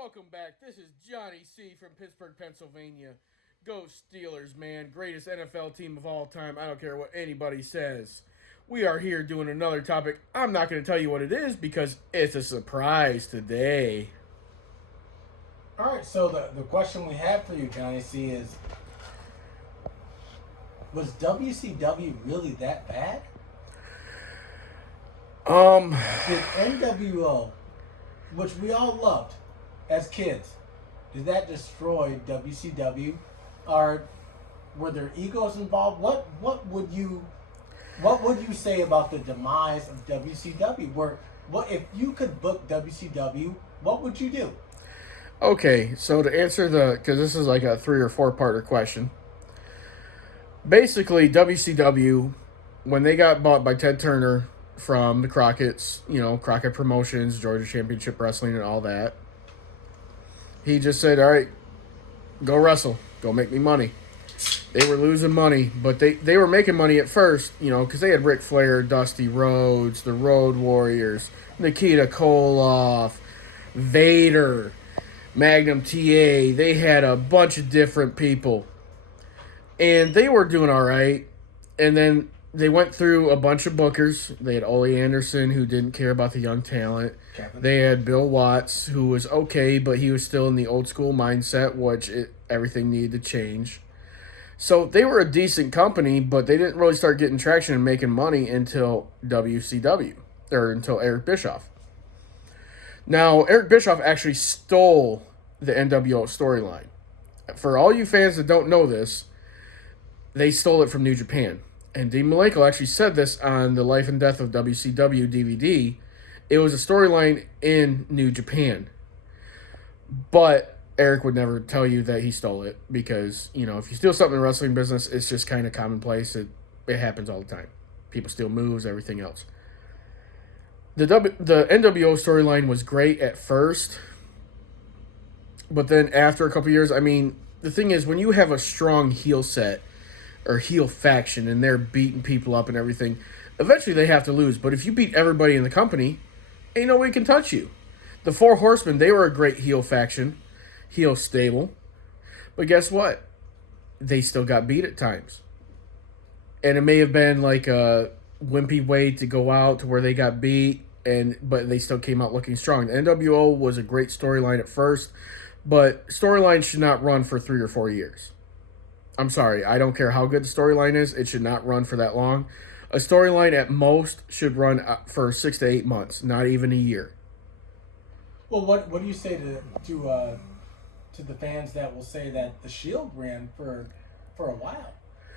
Welcome back. This is Johnny C. from Pittsburgh, Pennsylvania. Go Steelers, man. Greatest NFL team of all time. I don't care what anybody says. We are here doing another topic. I'm not going to tell you what it is because it's a surprise today. All right, so the question we have for you, Johnny C, is was WCW really that bad? Um, Did NWO, which we all loved as kids, did that destroy WCW? Or were there egos involved? What would you say about the demise of WCW? What if you could book WCW, what would you do? okay, so to answer because this is like a 3 or 4 parter question. Basically, WCW, when they got bought by Ted Turner from the Crockett's, Crockett Promotions, Georgia Championship Wrestling, and all that, he just said, all right, go wrestle. Go make me money. They were losing money, but they were making money at first, because they had Ric Flair, Dusty Rhodes, the Road Warriors, Nikita Koloff, Vader, Magnum TA. They had a bunch of different people. And they were doing all right. And then they went through a bunch of bookers. They had Ole Anderson, who didn't care about the young talent. Kevin. They had Bill Watts, who was okay, but he was still in the old school mindset, everything needed to change. So they were a decent company, but they didn't really start getting traction and making money until WCW, or until Eric Bischoff. Now, Eric Bischoff actually stole the NWO storyline. For all you fans that don't know this, they stole it from New Japan. And Dean Malenko actually said this on the Life and Death of WCW DVD. It was a storyline in New Japan. But Eric would never tell you that he stole it because, if you steal something in the wrestling business, it's just kind of commonplace. It happens all the time. People steal moves, everything else. The NWO storyline was great at first. But then after a couple years, the thing is, when you have a strong heel set or heel faction and they're beating people up and everything, eventually they have to lose. But if you beat everybody in the company, ain't nobody can touch you. The Four Horsemen, they were a great heel faction, heel stable. But guess what? They still got beat at times. And it may have been like a wimpy way to go out to where they got beat, but they still came out looking strong. The NWO was a great storyline at first, but storylines should not run for 3 or 4 years. I'm sorry, I don't care how good the storyline is, it should not run for that long. A storyline at most should run for 6 to 8 months, not even a year. Well, what do you say to the fans that will say that the Shield ran for a while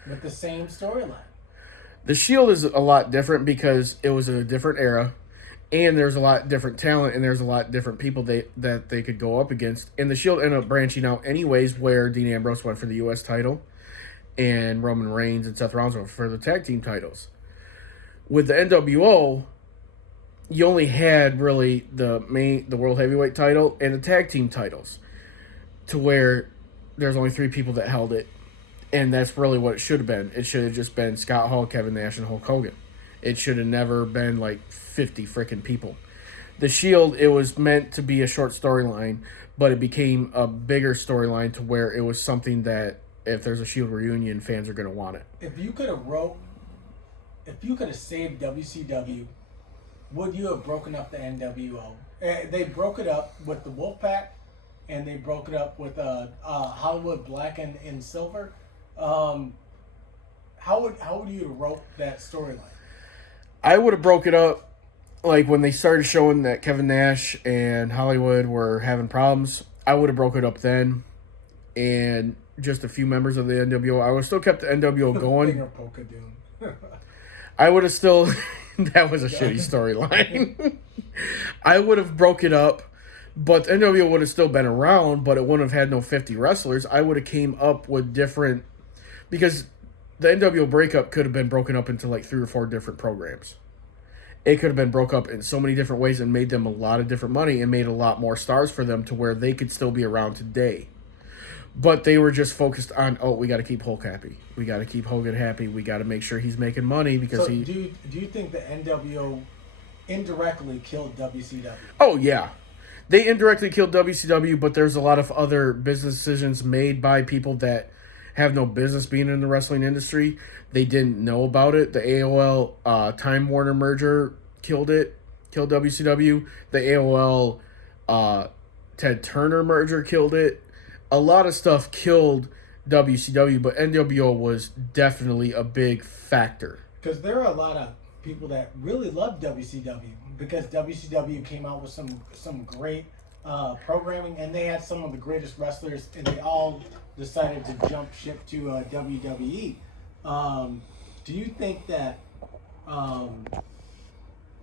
with the same storyline? The Shield is a lot different because it was a different era, and there's a lot different talent, and there's a lot different people that they could go up against. And the Shield ended up branching out anyways, where Dean Ambrose went for the U.S. title, and Roman Reigns and Seth Rollins went for the tag team titles. With the NWO, you only had really the World Heavyweight title and the tag team titles, to where there's only 3 people that held it, and that's really what it should have been. It should have just been Scott Hall, Kevin Nash, and Hulk Hogan. It should have never been like 50 freaking people. The Shield, it was meant to be a short storyline, but it became a bigger storyline to where it was something that if there's a Shield reunion, fans are going to want it. If you could have saved WCW, would you have broken up the NWO? They broke it up with the Wolfpack, and they broke it up with Hollywood Black and Silver. How would you have wrote that storyline? I would have broke it up like when they started showing that Kevin Nash and Hollywood were having problems. I would have broke it up then, and just a few members of the NWO. I would have still kept the NWO going. I would have still. That was a shitty storyline. I would have broke it up, but the NWO would have still been around, but it wouldn't have had no 50 wrestlers. I would have came up with different, because the NWO breakup could have been broken up into like 3 or 4 different programs. It could have been broke up in so many different ways and made them a lot of different money and made a lot more stars for them to where they could still be around today. But they were just focused on, we got to keep Hulk happy. We got to keep Hogan happy. We got to make sure he's making money because do you think the NWO indirectly killed WCW? Oh, yeah. They indirectly killed WCW, but there's a lot of other business decisions made by people that have no business being in the wrestling industry. They didn't know about it. The AOL Time Warner merger killed it, killed WCW. The AOL Ted Turner merger killed it. A lot of stuff killed WCW, but NWO was definitely a big factor. Because there are a lot of people that really love WCW because WCW came out with some great programming, and they had some of the greatest wrestlers, and they all decided to jump ship to WWE. Do you think that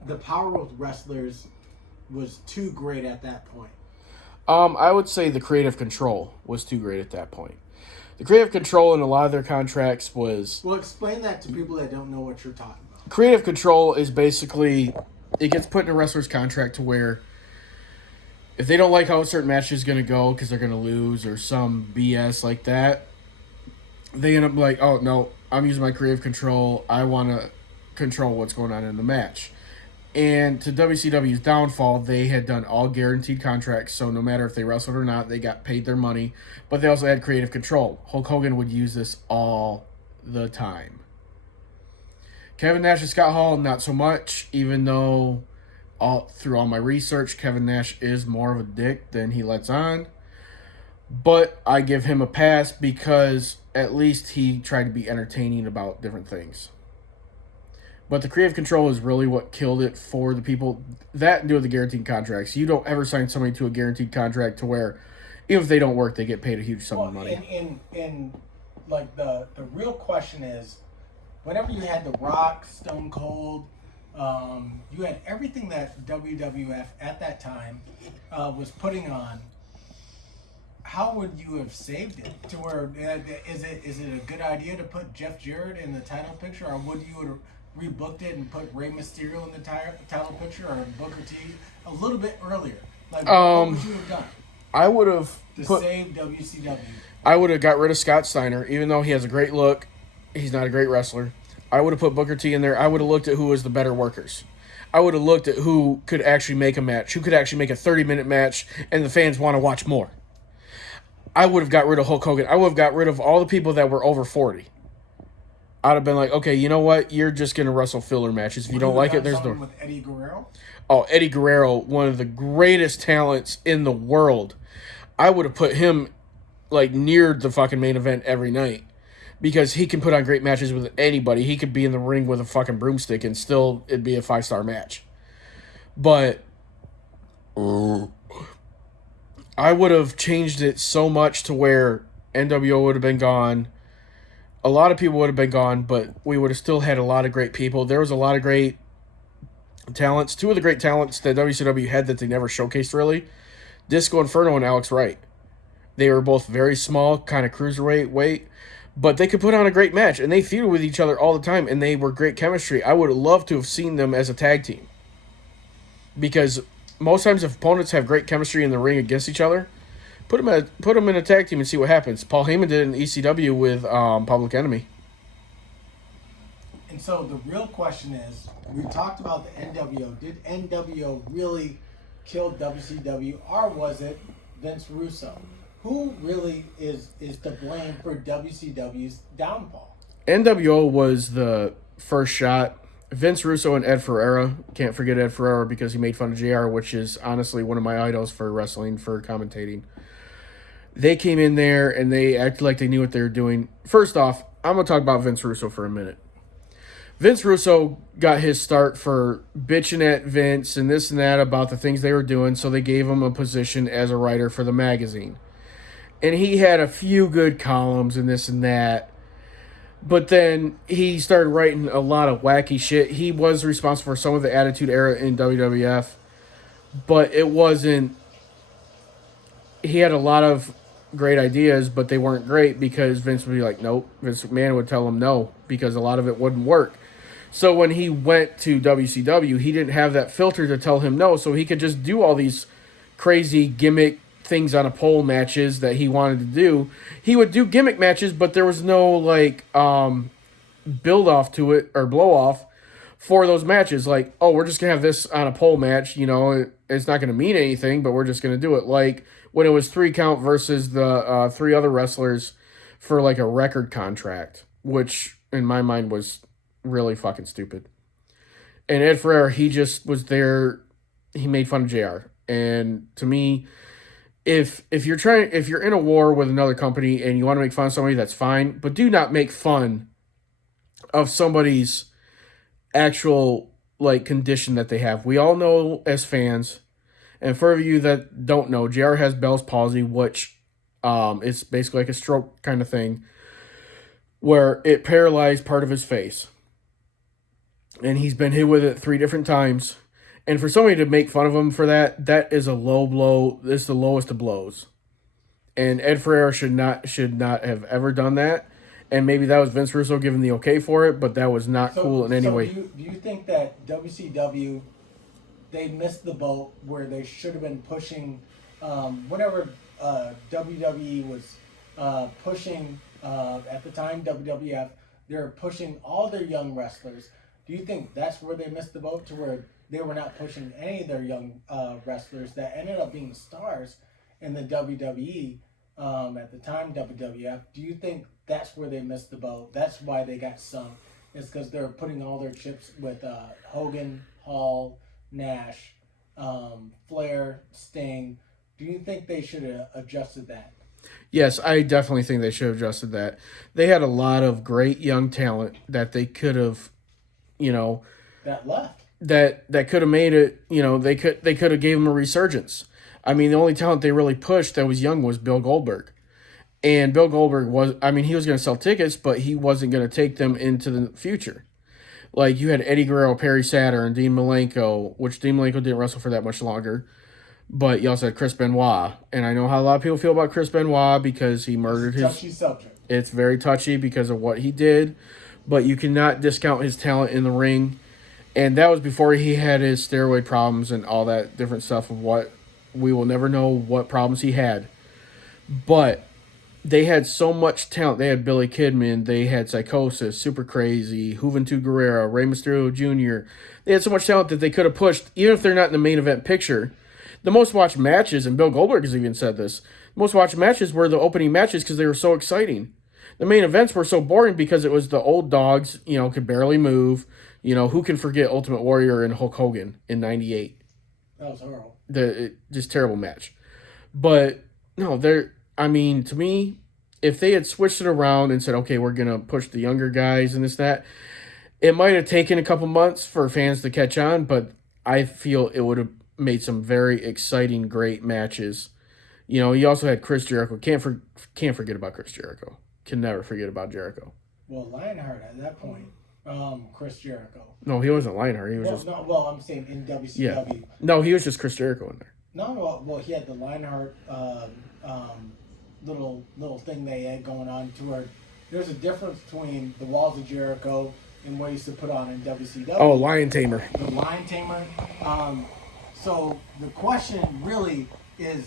the power of wrestlers was too great at that point? I would say the creative control was too great at that point. The creative control in a lot of their contracts was... Well, explain that to people that don't know what you're talking about. Creative control is basically... It gets put in a wrestler's contract to where if they don't like how a certain match is going to go because they're going to lose or some BS like that, they end up like, oh, no, I'm using my creative control. I want to control what's going on in the match. And to WCW's downfall, they had done all guaranteed contracts, so no matter if they wrestled or not, they got paid their money. But they also had creative control. Hulk Hogan would use this all the time. Kevin Nash and Scott Hall, not so much, even though through all my research, Kevin Nash is more of a dick than he lets on. But I give him a pass because at least he tried to be entertaining about different things. But the creative control is really what killed it for the people. That and doing the guaranteed contracts. You don't ever sign somebody to a guaranteed contract to where, even if they don't work, they get paid a huge sum of money. And like the real question is, whenever you had The Rock, Stone Cold, you had everything that WWF at that time was putting on. How would you have saved it? To where is it a good idea to put Jeff Jarrett in the title picture, or would you have rebooked it and put Rey Mysterio in the title picture, or Booker T a little bit earlier? Like, what would you have done? I would have save WCW. I would have got rid of Scott Steiner, even though he has a great look. He's not a great wrestler. I would have put Booker T in there. I would have looked at who was the better workers. I would have looked at who could actually make a match, who could actually make a 30-minute match, and the fans want to watch more. I would have got rid of Hulk Hogan. I would have got rid of all the people that were over 40. I'd have been like, okay, you know what? You're just going to wrestle filler matches. If you don't like it, there's no... with Eddie Guerrero? Oh, Eddie Guerrero, one of the greatest talents in the world. I would have put him like near the fucking main event every night because he can put on great matches with anybody. He could be in the ring with a fucking broomstick and still it'd be a 5-star match. But I would have changed it so much to where NWO would have been gone. A lot of people would have been gone, but we would have still had a lot of great people. There was a lot of great talents. Two of the great talents that WCW had that they never showcased really, Disco Inferno and Alex Wright. They were both very small, kind of cruiserweight weight, but they could put on a great match, and they feuded with each other all the time, and they were great chemistry. I would have loved to have seen them as a tag team. Because most times if opponents have great chemistry in the ring against each other, put them in a tag team and see what happens. Paul Heyman did it in ECW with Public Enemy. And so the real question is, we talked about the NWO. Did NWO really kill WCW, or was it Vince Russo? Who really is to blame for WCW's downfall? NWO was the first shot. Vince Russo and Ed Ferreira. Can't forget Ed Ferreira because he made fun of JR, which is honestly one of my idols for wrestling, for commentating. They came in there and they acted like they knew what they were doing. First off, I'm going to talk about Vince Russo for a minute. Vince Russo got his start for bitching at Vince and this and that about the things they were doing, so they gave him a position as a writer for the magazine. And he had a few good columns and this and that. But then he started writing a lot of wacky shit. He was responsible for some of the Attitude Era in WWF. But it wasn't... He had a lot of great ideas, but they weren't great because Vince would be like, nope. Vince McMahon would tell him no because a lot of it wouldn't work. So when he went to WCW, he didn't have that filter to tell him no, so he could just do all these crazy gimmick things on a pole matches that he wanted to do. He would do gimmick matches, but there was no like build off to it or blow off. for those matches. Like, oh, we're just gonna have this on a pole match. It's not gonna mean anything, but we're just gonna do it. Like when it was 3 count versus the 3 other wrestlers for like a record contract, which in my mind was really fucking stupid. And Ed Ferrer, he just was there. He made fun of JR. And to me, if you're in a war with another company and you want to make fun of somebody, that's fine. But do not make fun of somebody's actual like condition that they have. We all know as fans, and for you that don't know, JR has Bell's palsy, which it's basically like a stroke kind of thing, where it paralyzed part of his face. And he's been hit with it 3 different times. And for somebody to make fun of him for that, that is a low blow. This is the lowest of blows. And Ed Ferreira should not have ever done that. And maybe that was Vince Russo giving the okay for it, but that was not cool in any way. Do you think that WCW, they missed the boat where they should have been pushing, whenever WWE was pushing, at the time, WWF, they were pushing all their young wrestlers. Do you think that's where they missed the boat, to where they were not pushing any of their young wrestlers that ended up being stars in the WWE at the time, WWF? Do you think that's where they missed the boat? That's why they got sunk. It's because they're putting all their chips with Hogan, Hall, Nash, Flair, Sting. Do you think they should have adjusted that? Yes, I definitely think they should have adjusted that. They had a lot of great young talent that they could have, that left. That could have made it. They could have gave him a resurgence. I mean, the only talent they really pushed that was young was Bill Goldberg. And Bill Goldberg he was going to sell tickets, but he wasn't going to take them into the future. Like, you had Eddie Guerrero, Perry Saturn, Dean Malenko, which Dean Malenko didn't wrestle for that much longer. But you also had Chris Benoit. And I know how a lot of people feel about Chris Benoit because he murdered his... Touchy subject. It's very touchy because of what he did. But you cannot discount his talent in the ring. And that was before he had his steroid problems and all that different stuff of what... We will never know what problems he had. But they had so much talent. They had Billy Kidman. They had Psychosis, Super Crazy, Juventud Guerrero, Rey Mysterio Jr. They had so much talent that they could have pushed, even if they're not in the main event picture. The most watched matches, and Bill Goldberg has even said this, the most watched matches were the opening matches because they were so exciting. The main events were so boring because it was the old dogs, could barely move. Who can forget Ultimate Warrior and Hulk Hogan in '98? That was horrible. Just terrible match. But no, to me, if they had switched it around and said, okay, we're gonna push the younger guys and that, it might have taken a couple months for fans to catch on, but I feel it would have made some very exciting, great matches. You also had Chris Jericho. Can't forget about Chris Jericho. Can never forget about Jericho. Well, Lionheart at that point, Chris Jericho. No, he wasn't Lionheart. He was just... No, well, I'm saying in WCW. Yeah. No, he was just Chris Jericho in there. No, well, he had the Lionheart little thing they had going on to where there's a difference between the Walls of Jericho and what he used to put on in WCW. Oh, Lion Tamer. The Lion Tamer. So the question really is,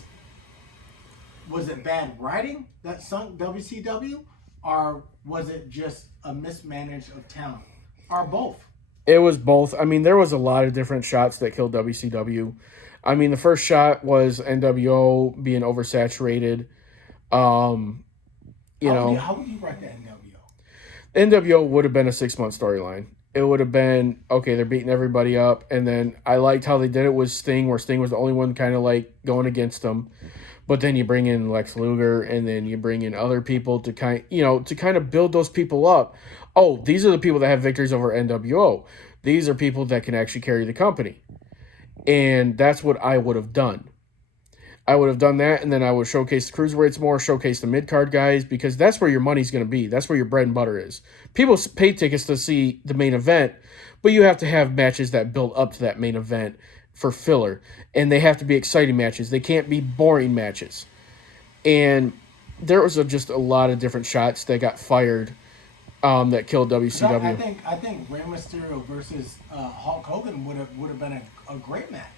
was it bad writing that sunk WCW, or was it just a mismanage of talent, or both? It was both. I mean, there was a lot of different shots that killed WCW. I mean, the first shot was NWO being oversaturated. How would you write that NWO? NWO would have been a 6-month storyline. It would have been, okay, they're beating everybody up. And then I liked how they did it with Sting, where Sting was the only one kind of like going against them. But then you bring in Lex Luger, and then you bring in other people to kind of build those people up. Oh, these are the people that have victories over NWO. These are people that can actually carry the company. And that's what I would have done. I would have done that, and then I would showcase the cruiserweights more, showcase the mid-card guys, because that's where your money's going to be. That's where your bread and butter is. People pay tickets to see the main event, but you have to have matches that build up to that main event for filler. And they have to be exciting matches. They can't be boring matches. And there was just a lot of different shots that got fired that killed WCW. I think Rey Mysterio versus Hulk Hogan would have been a great match.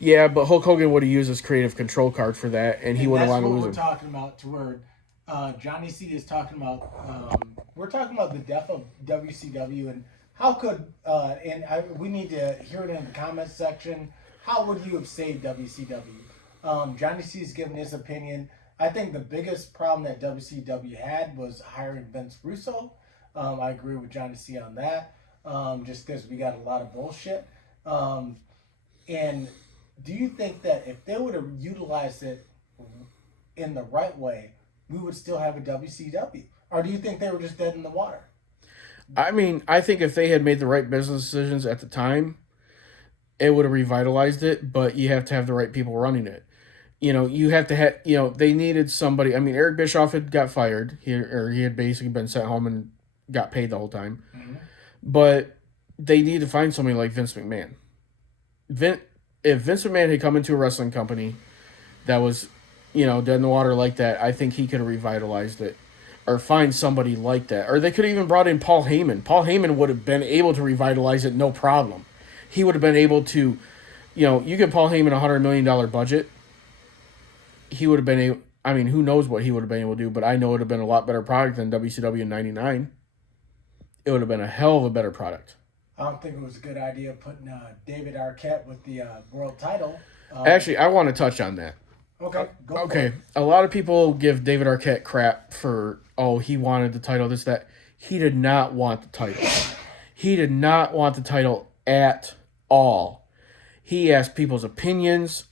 Yeah, but Hulk Hogan would have used his creative control card for that, and he would have wanted to lose him. That's what we're talking about, to where Johnny C is talking about. We're talking about the death of WCW and how could we need to hear it in the comments section. How would you have saved WCW? Johnny C's given his opinion. I think the biggest problem that WCW had was hiring Vince Russo. I agree with Johnny C on that. Just because we got a lot of bullshit. And do you think that if they would have utilized it in the right way, we would still have a WCW? Or do you think they were just dead in the water? I mean, I think if they had made the right business decisions at the time, it would have revitalized it, but you have to have the right people running it. You have to have, they needed somebody. I mean, Eric Bischoff had got fired. He had basically been sent home and got paid the whole time. Mm-hmm. But they need to find somebody like Vince McMahon. If Vince McMahon had come into a wrestling company that was, dead in the water like that, I think he could have revitalized it. Or find somebody like that. Or they could have even brought in Paul Heyman. Paul Heyman would have been able to revitalize it, no problem. He would have been able to, you give Paul Heyman a $100 million budget, he would have been able, I mean, who knows what he would have been able to do, but I know it would have been a lot better product than WCW in 99. It would have been a hell of a better product. I don't think it was a good idea putting David Arquette with the world title. Actually, I want to touch on that. Okay, go for Okay, it. A lot of people give David Arquette crap for, he wanted the title, this, that. He did not want the title. He did not want the title at all. He asked people's opinions.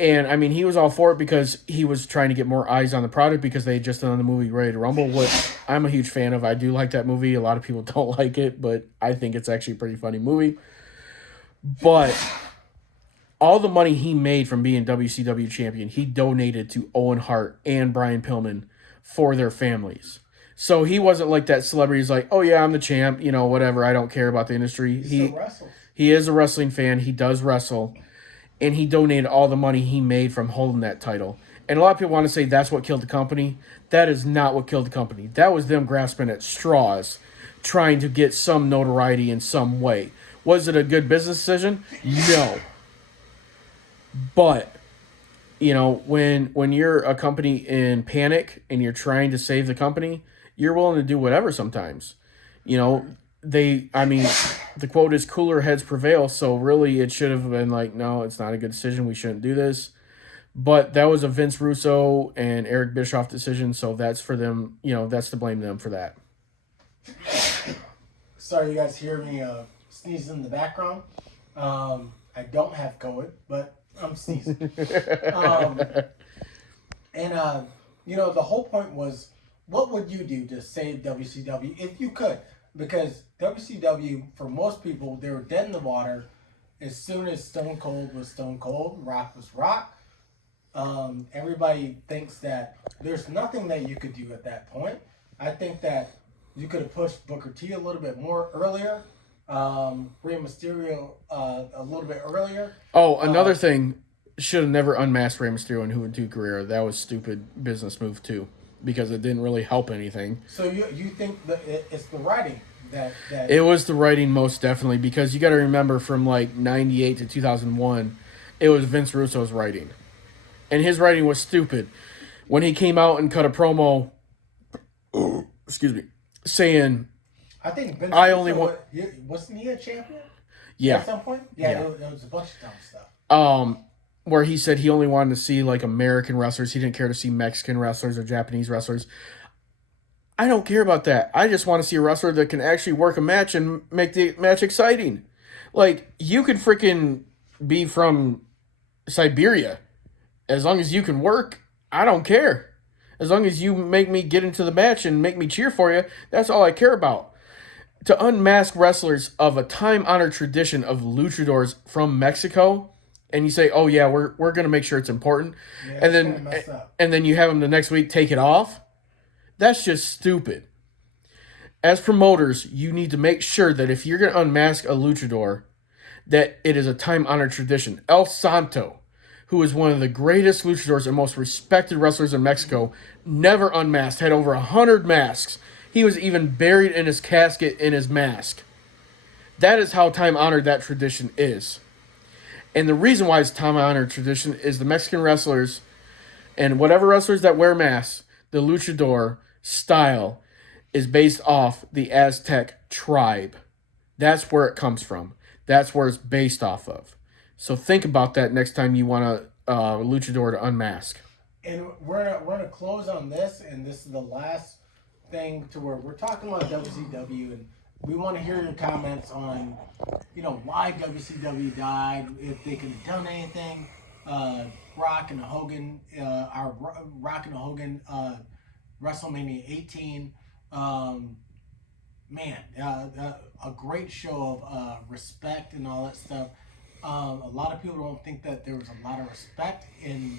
And, I mean, he was all for it because he was trying to get more eyes on the product because they had just done the movie Ready to Rumble, which I'm a huge fan of. I do like that movie. A lot of people don't like it, but I think it's actually a pretty funny movie. But all the money he made from being WCW champion, he donated to Owen Hart and Brian Pillman for their families. So he wasn't like that celebrity who's like, oh, yeah, I'm the champ, whatever. I don't care about the industry. He is a wrestling fan. He does wrestle. And he donated all the money he made from holding that title. And a lot of people want to say that's what killed the company. That is not what killed the company. That was them grasping at straws, trying to get some notoriety in some way. Was it a good business decision? No. But, when you're a company in panic and you're trying to save the company, you're willing to do whatever sometimes. The quote is cooler heads prevail, so really it should have been like, no, it's not a good decision, we shouldn't do this. But that was a Vince Russo and Eric Bischoff decision, so that's for them, that's to blame them for that. Sorry you guys hear me sneezing in the background. I don't have COVID, but I'm sneezing. The whole point was, what would you do to save WCW if you could? Because WCW, for most people, they were dead in the water as soon as Stone Cold was Stone Cold, Rock was Rock. Everybody thinks that there's nothing that you could do at that point. I think that you could have pushed Booker T a little bit more earlier, Rey Mysterio a little bit earlier. Oh, another thing, should have never unmasked Rey Mysterio and Juventud Guerrero. That was stupid business move too, because it didn't really help anything. So you think that it's the writing that it was the writing, most definitely, because you got to remember from like 98 to 2001, it was Vince Russo's writing, and his writing was stupid. When he came out and cut a promo, saying, I think Vince I only want. Wasn't he a champion? Yeah. At some point, there was a bunch of dumb stuff. Where he said he only wanted to see like American wrestlers. He didn't care to see Mexican wrestlers or Japanese wrestlers. I don't care about that. I just want to see a wrestler that can actually work a match and make the match exciting. Like, you could freaking be from Siberia. As long as you can work, I don't care. As long as you make me get into the match and make me cheer for you, that's all I care about. To unmask wrestlers of a time-honored tradition of luchadors from Mexico, and you say, oh yeah, we're going to make sure it's important, and then you have them the next week take it off, that's just stupid. As promoters, you need to make sure that if you're going to unmask a luchador, that it is a time-honored tradition. El Santo, who is one of the greatest luchadors and most respected wrestlers in Mexico, never unmasked, had over 100 masks. He was even buried in his casket in his mask. That is how time-honored that tradition is. And the reason why it's time-honored tradition is the Mexican wrestlers and whatever wrestlers that wear masks, the luchador style is based off the Aztec tribe. That's where it comes from. That's where it's based off of. So think about that next time you want a luchador to unmask. And we're gonna close on this, and this is the last thing to where we're talking about WCW, and we want to hear your comments on, why WCW died, if they could have done anything. Rock and Hogan, Rock and Hogan, WrestleMania 18. Um, Man, a great show of respect and all that stuff. A lot of people don't think that there was a lot of respect in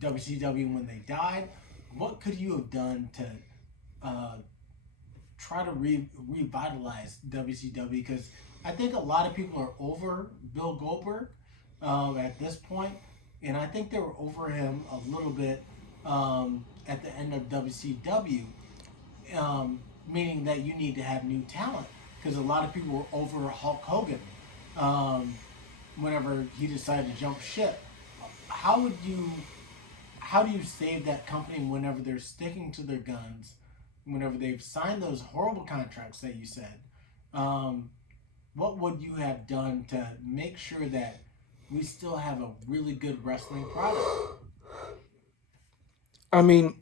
WCW when they died. What could you have done to uh, try to revitalize WCW? Because I think a lot of people are over Bill Goldberg at this point, and I think they were over him a little bit at the end of WCW, meaning that you need to have new talent because a lot of people were over Hulk Hogan um, whenever he decided to jump ship. How would you how do you save that company whenever they're sticking to their guns, whenever they've signed those horrible contracts that you said? Um, what would you have done to make sure that we still have a really good wrestling product? I mean,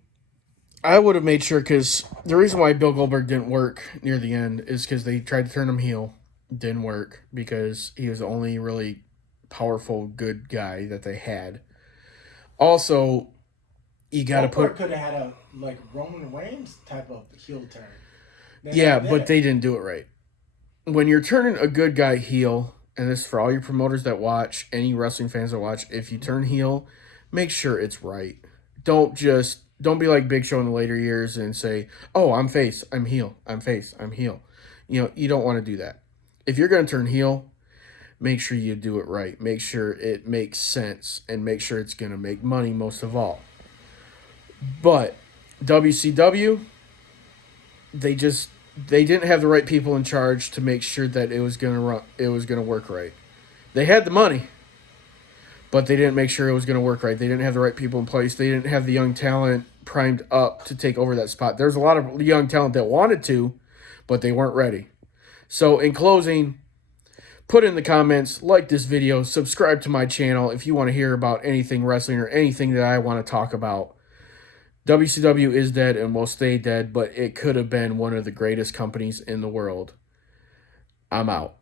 I would have made sure because the reason why Bill Goldberg didn't work near the end is because they tried to turn him heel. Didn't work because he was the only really powerful, good guy that they had. Also, you got to Goldberg put. could have had a like Roman Reigns type of heel turn. They Yeah, never did but it. they didn't do it right. When you're turning a good guy heel, and this is for all your promoters that watch, any wrestling fans that watch, if you turn heel, make sure it's right. Don't be like Big Show in the later years and say, "Oh, I'm face, I'm heel, I'm face, I'm heel." You don't want to do that. If you're going to turn heel, make sure you do it right. Make sure it makes sense and make sure it's going to make money most of all. But WCW, they didn't have the right people in charge to make sure that it was going to work right. They had the money, but they didn't make sure it was going to work right. They didn't have the right people in place. They didn't have the young talent primed up to take over that spot. There's a lot of young talent that wanted to, but they weren't ready. So, in closing, put in the comments, like this video, subscribe to my channel if you want to hear about anything wrestling or anything that I want to talk about. WCW is dead and will stay dead, but it could have been one of the greatest companies in the world. I'm out.